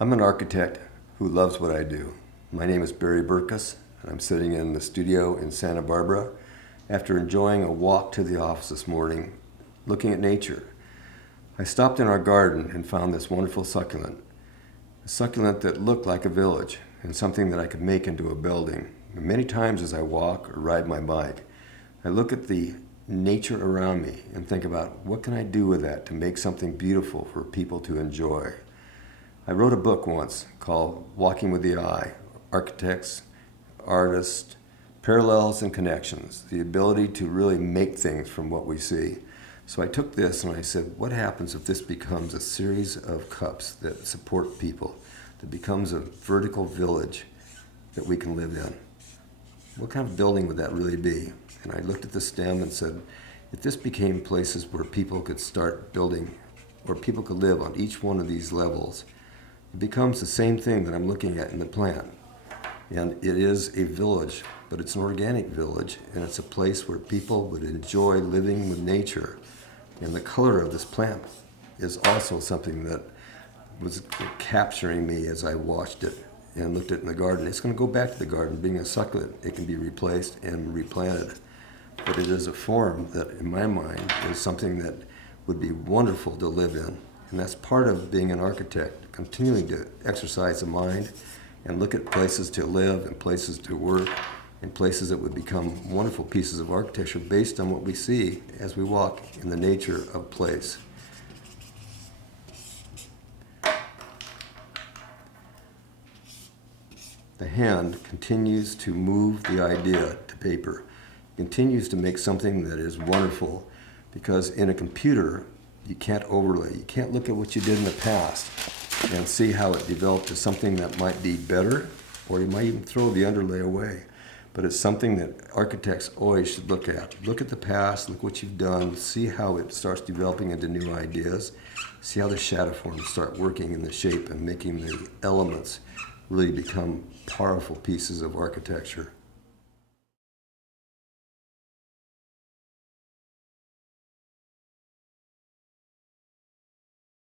I'm an architect who loves what I do. My name is Barry Berkus, and I'm sitting in the studio in Santa Barbara after enjoying a walk to the office this morning, looking at nature. I stopped in our garden and found this wonderful succulent, a succulent that looked like a village and something that I could make into a building. And many times as I walk or ride my bike, I look at the nature around me and think about what can I do with that to make something beautiful for people to enjoy. I wrote a book once called Walking with the Eye, Architects, Artists, Parallels and Connections, the ability to really make things from what we see. So I took this and I said, what happens if this becomes a series of cups that support people, that becomes a vertical village that we can live in? What kind of building would that really be? And I looked at the stem and said, if this became places where people could start building, or people could live on each one of these levels, it becomes the same thing that I'm looking at in the plant. And it is a village, but it's an organic village, and it's a place where people would enjoy living with nature. And the color of this plant is also something that was capturing me as I watched it and looked at it in the garden. It's going to go back to the garden. Being a succulent, it can be replaced and replanted. But it is a form that, in my mind, is something that would be wonderful to live in. And that's part of being an architect, continuing to exercise the mind and look at places to live and places to work and places that would become wonderful pieces of architecture based on what we see as we walk in the nature of place. The hand continues to move the idea to paper, continues to make something that is wonderful, because in a computer, you can't overlay. You can't look at what you did in the past and see how it developed to something that might be better, or you might even throw the underlay away. But it's something that architects always should look at. Look at the past, look what you've done, see how it starts developing into new ideas, see how the shadow forms start working in the shape and making the elements really become powerful pieces of architecture.